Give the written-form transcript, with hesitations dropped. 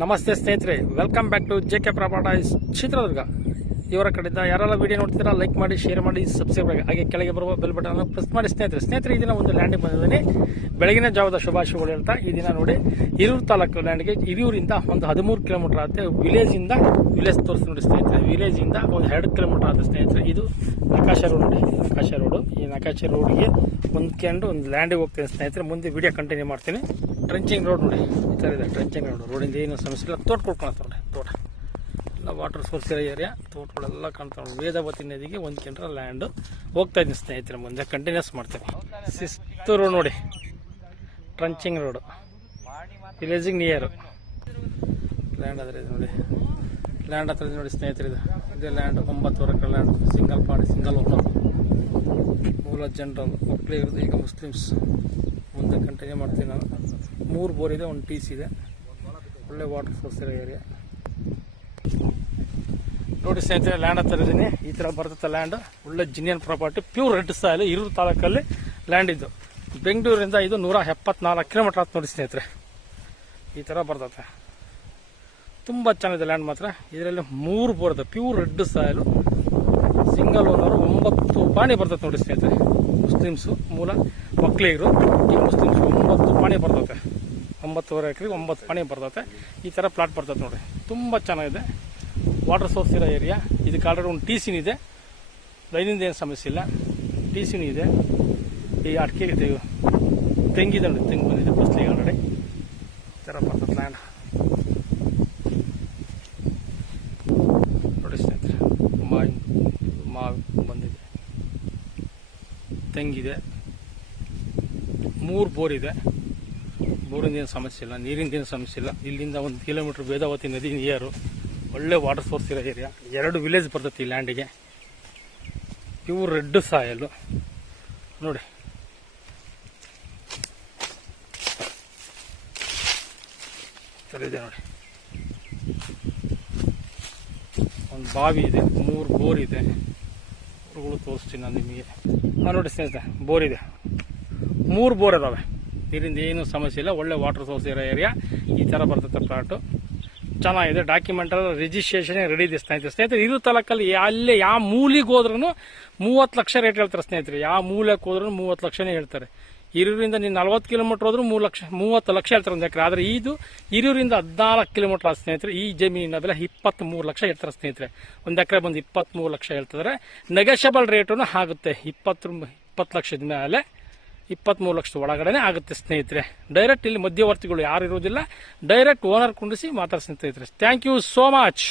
ನಮಸ್ತೆ ಸ್ನೇಹಿತರೆ, welcome back to J K properties Chitradurga. ಇವರ ಕಡೆಯಿಂದ ಯಾರೆಲ್ಲ ವಿಡಿಯೋ ನೋಡ್ತೀರಾ ಲೈಕ್ ಮಾಡಿ, ಶೇರ್ ಮಾಡಿ, ಸಬ್ಸ್ಕ್ರೈಬ್ ಆಗಿ, ಹಾಗೆ ಕೆಳಗೆ ಬರುವ ಬೆಲ್ ಬಟನ್ ಅನ್ನು ಪ್ರೆಸ್ ಮಾಡಿ. ಸ್ನೇಹಿತರೆ ಈ ದಿನ ಒಂದು ಲ್ಯಾಂಡಿಗೆ ಬಂದಿದ್ದೀನಿ. ಬೆಳಗಿನ ಜಾವದ ಶುಭಾಶಯಗಳು ಹೇಳ್ತಾ ಈ ದಿನ ನೋಡಿ ಹಿರಿಯೂರು ತಾಲೂಕು ಲ್ಯಾಂಡ್ಗೆ ಹಿರಿಯೂರಿಂದ ಒಂದು 13 ಕಿಲೋಮೀಟರ್ ಆಗುತ್ತೆ. ವಿಲೇಜ್ ತೋರಿಸಿ ನೋಡಿ ಸ್ನೇಹಿತರೆ. ವಿಲೇಜ್ ಇಂದ ಒಂದು 2 ಕಿಲೋಮೀಟರ್ ಆಗುತ್ತೆ ಸ್ನೇಹಿತರೆ. ಇದು ನಕಾಶೆ ರೋಡ್ ನೋಡಿ, ನಕಾಶೆ ರೋಡು. ಈ ನಕಾಶೆ ರೋಡ್ಗೆ ಹೊಂದ್ಕೊಂಡು ಒಂದು ಲ್ಯಾಂಡಿಗೆ ಹೋಗ್ತೀನಿ ಸ್ನೇಹಿತರೆ. ಮುಂದೆ ವಿಡಿಯೋ ಕಂಟಿನ್ಯೂ ಮಾಡ್ತೀನಿ. ಟ್ರೆಂಚಿಂಗ್ ರೋಡ್ ನೋಡಿ, ಈ ಥರ ಇದೆ ಟ್ರೆಂಚಿಂಗ್ ರೋಡಿಂದ ಏನು ಸಮಸ್ಯೆ ಇಲ್ಲ. ತೋಟ ಕೊಡ್ಕೊಳತ್ತ ನೋಡಿ, ತೋಟ ಎಲ್ಲ ವಾಟರ್ ಸೋರ್ಸ್ ಇರೋ ಏರಿಯಾ, ತೋಟಗಳೆಲ್ಲ ಕಾಣ್ತಾವೆ. ವೇದಾವತಿ ನದಿಗೆ ಹೊಂದ್ಕೊಂಡ್ರೆ ಲ್ಯಾಂಡ್ ಹೋಗ್ತಾ ಇದ್ದೀನಿ ಸ್ನೇಹಿತರೆ. ಮುಂದೆ ಕಂಟಿನ್ಯೂಸ್ ಮಾಡ್ತೇವೆ. ಶಿಸ್ತು ರೋಡ್ ನೋಡಿ, ಟ್ರಂಚಿಂಗ್ ರೋಡು, ವಿಲೇಜಿಗೆ ನಿಯರು ಲ್ಯಾಂಡ್ ಅದ್ರ ನೋಡಿ. ಲ್ಯಾಂಡ್ ಹತ್ರ ನೋಡಿ ಸ್ನೇಹಿತರೆ, ಇದೇ ಲ್ಯಾಂಡ್ 9 ಎಕರೆ ಲ್ಯಾಂಡ್. ಸಿಂಗಲ್ ಪಾಡಿ, ಸಿಂಗಲ್ ಓನರ್, ಮೂಲ ಜನರಲ್ ಒಕ್ಕಲಿಗರದು. ಈಗ ಮುಸ್ಲಿಮ್ಸ್. ಮುಂದೆ ಕಂಟಿನ್ಯೂ ಮಾಡ್ತೀನಿ ನಾನು. 3 ಬೋರ್ ಇದೆ, 1 TC ಇದೆ. ಒಳ್ಳೆ ವಾಟರ್ ಸೋರ್ಸ್ ಇರೋ ಏರಿಯಾ ನೋಡಿ ಸ್ನೇಹಿತರೆ. ಲ್ಯಾಂಡ್ ಹತ್ರ ಇದ್ದೀನಿ. ಈ ಥರ ಬರ್ತದೆ ಲ್ಯಾಂಡ್. ಒಳ್ಳೆ ಜಿನಿಯನ್ property, pure red soil. Hiriyur ತಾಲೂಕಲ್ಲಿ ಲ್ಯಾಂಡ್ ಇದ್ದು. ಬೆಂಗಳೂರಿಂದ ಇದು 174 ಕಿಲೋಮೀಟರ್ ಆಯ್ತು ನೋಡಿ ಸ್ನೇಹಿತರೆ. ಈ ಥರ ಬರ್ತದೆ, ತುಂಬ ಚೆನ್ನಾಗಿದೆ ಲ್ಯಾಂಡ್ ಮಾತ್ರ. ಇದರಲ್ಲಿ 3 ಬೋರ್ ಇದೆ, pure red soil, single owner. 9 ಪಾಣಿ ಬರ್ತದೆ ನೋಡಿ ಸ್ನೇಹಿತರೆ. ಮುಸ್ಲಿಮ್ಸು, ಮೂಲ ಒಕ್ಕಲಿಗರು. ಈ ಮುಸ್ಲಿಮ್ಸ್ 9 ಪಾಣಿ ಬರ್ತದೆ. 9.5 ಎಕರೆಗೆ 9 ಪಾಣಿ ಬರ್ತದೆ. ಈ ಥರ ಪ್ಲಾಟ್ ಬರ್ತದೆ ನೋಡಿ, ತುಂಬ ಚೆನ್ನಾಗಿದೆ. ವಾಟರ್ ಸೋರ್ಸ್ ಇರೋ ಏರಿಯಾ. ಇದಕ್ಕೆ ಆಲ್ರೆಡಿ ಒಂದು TC ಇದೆ. ಲೈನಿಂದ ಏನು ಸಮಸ್ಯೆ ಇಲ್ಲ. TC ಇದೆ. ಈ ಅಡಿಕೆ ತೆಂಗಿದೆ ನೋಡಿ, ತೆಂಗು ಬಂದಿದೆ ಫಸ್ಲಿಗೆ ಆಲ್ರೆಡಿ. ಈ ಥರ ಬರ್ತದೆ ಲ್ಯಾಂಡ್ ನೋಡಿ ಸ್ನೇಹಿತರೆ. ಮಾವು ಬಂದಿದೆ, ತೆಂಗಿದೆ, 3 ಬೋರ್ ಇದೆ. ಬೋರಿಂದ ಏನು ಸಮಸ್ಯೆ ಇಲ್ಲ, ನೀರಿಂದ ಏನು ಸಮಸ್ಯೆ ಇಲ್ಲ. ಇಲ್ಲಿಂದ 1 ಕಿಲೋಮೀಟರ್ ವೇದಾವತಿ ನದಿ ನಿಯರು. ಒಳ್ಳೆ ವಾಟರ್ ಸೋರ್ಸ್ ಇರೋ ಏರಿಯಾ. 2 ವಿಲೇಜ್ ಬರ್ತೈತಿ ಈ ಲ್ಯಾಂಡಿಗೆ. ಪ್ಯೂರ್ ರೆಡ್ ಸಾಯಲು ನೋಡಿ. ಇದೆ ನೋಡಿ, ಒಂದು ಬಾವಿ ಇದೆ, 3 ಬೋರ್ ಇದೆ. ಬೋರ್ಗಳು ತೋರಿಸ್ತೀನಿ ನಾನು ನಿಮಗೆ. ನೋಡಿ ಸ್ನೇಹಿತರೆ, ಬೋರ್ ಇದೆ, 3 ಬೋರ್ ಇದಾವೆ. ನೀರಿಂದ ಏನು ಸಮಸ್ಯೆ ಇಲ್ಲ. ಒಳ್ಳೆ ವಾಟರ್ ಸೋರ್ಸ್ ಇರೋ ಏರಿಯಾ. ಈ ಥರ ಬರ್ತದೆ ಪ್ಲಾಟು. ಚೆನ್ನಾಗಿದೆ. ಡಾಕ್ಯುಮೆಂಟಲ್ ರಿಜಿಸ್ಟ್ರೇಷನ್ ರೆಡಿ ಇದೆ ಸ್ನೇಹಿತರೆ. ಹಿರಿಯೂರು ತಾಲೂಕಲ್ಲಿ ಅಲ್ಲೇ ಯಾವ ಮೂಲಿಗೆ ಹೋದ್ರೂ 30 ಲಕ್ಷ ರೇಟ್ ಹೇಳ್ತಾರೆ ಸ್ನೇಹಿತರೆ. ಯಾವ ಮೂಲೆಗೆ ಹೋದ್ರೂ 30 ಲಕ್ಷನೇ ಹೇಳ್ತಾರೆ. ಹಿರಿಯೂರಿಂದ ನೀನು 40 ಕಿಲೋಮೀಟರ್ ಹೋದ್ರೂ 30 ಲಕ್ಷ ಹೇಳ್ತಾರೆ ಒಂದು ಎಕರೆ. ಆದರೆ ಇದು ಹಿರಿಯೂರಿಂದ 14 ಕಿಲೋಮೀಟರ್ ಆದ ಸ್ನೇಹಿತರೆ. ಈ ಜಮೀನಿನ ಬೆಲೆ 23 ಲಕ್ಷ ಹೇಳ್ತಾರೆ ಸ್ನೇಹಿತರೆ. ಒಂದು ಎಕರೆ ಬಂದು 23 ಲಕ್ಷ ಹೇಳ್ತಿದ್ದಾರೆ. ನೆಗೋಷಿಯಬಲ್ ರೇಟೂ ಆಗುತ್ತೆ. 20 ಲಕ್ಷದ ಮೇಲೆ 23 ಲಕ್ಷದ ಒಳಗಡೆ ಆಗುತ್ತೆ ಸ್ನೇಹಿತರೆ. ಡೈರೆಕ್ಟ್ ಇಲ್ಲಿ ಮಧ್ಯವರ್ತಿಗಳು ಯಾರು ಇರೋದಿಲ್ಲ. ಡೈರೆಕ್ಟ್ ಓನರ್ ಕುಂಡಿಸಿ ಮಾತಾಡ್ಸಿ ಸ್ನೇಹಿತರೆ. Thank you so much.